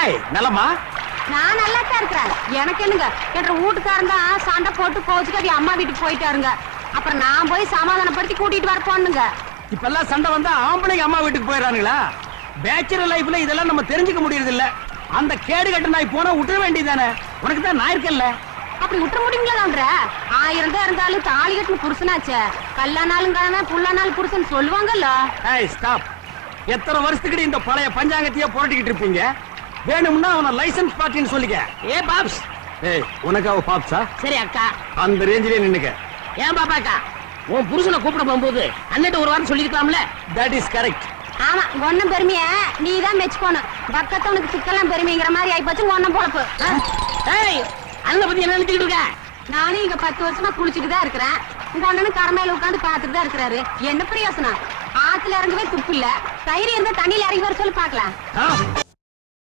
ஏய் நலமா? நான் நல்லா தான் இருக்கிறேன். எனக்கு என்னங்க என்ற வீட்டுக்காரங்க சண்டை போட்டு கோச்சுக்கு அம்மா வீட்டுக்கு போயிட்டாருங்க. அப்புறம் நான் போய் சமாதானப்படுத்தி கூட்டிட்டு வர போனுங்க. இப்ப எல்லாம் சண்டை வந்தா ஆம்பளைங்க அம்மா வீட்டுக்கு போயிடறானுங்களா? பேச்சுலர் லைஃப்ல இதெல்லாம் நம்ம தெரிஞ்சுக்க முடியறது இல்ல. அந்த கேடு கட்ட நாய் போனா விட்டுற வேண்டியதானே? உனக்கு தான் நான் இருக்கேன்ல. அப்படி விட்டுற முடியுங்களா? 1000 தான் இருந்தாலும் தாலி கட்டுன புருஷனாச்சே. கல்யாணாலும் காண புள்ளனாலும் புருஷன் சொல்லுவாங்கல்ல. ஏய் ஸ்டாப். எத்தனை வருஷத்துக்கு இந்த பழைய பஞ்சாங்கத்தையே புரட்டிக்கிட்டு இருப்பீங்க? வேணும்னா அவனை லைசன்ஸ் பார்ட்டின்னு சொல்லிக்க. ஏ பாப்ஸ். ஏய் உனக்கு அவ பாப்ஸா? சரி அக்கா. அந்த ரேஞ்சிலே நின்னுக்க. ஏன் பாப்பா அக்கா? உன் புருஷனை கூப்பிட போகும்போது அண்ணன் ஒரு வாரம் சொல்லிருக்கலாம்ல. That is correct. ஆமா ஒன்னும் பெருமைய நீ தான் மெச்சுக்கோணும். பக்கத்தவனுக்கு சிக்கலாம் பெருமைங்கிற மாதிரி ஆயிப்போச்சு ஒன்னும் பொழப்பு. ஏய் அண்ணனை பத்தி என்ன நினைச்சுக்கிட்டு இருக்க? நானும் இங்க 10 வருஷமா குளிச்சுட்டு தான் இருக்கிறேன். உங்க அண்ணனும் கடமையில உட்காந்து பாத்துட்டு தான் இருக்கிறாரு. என்ன பிரயோசனம்? ஆத்துல இறங்கவே துப்பு இல்ல. தயிர் இருந்தா தண்ணியில இறங்கி வர சொல்லி பாக்கலாம்.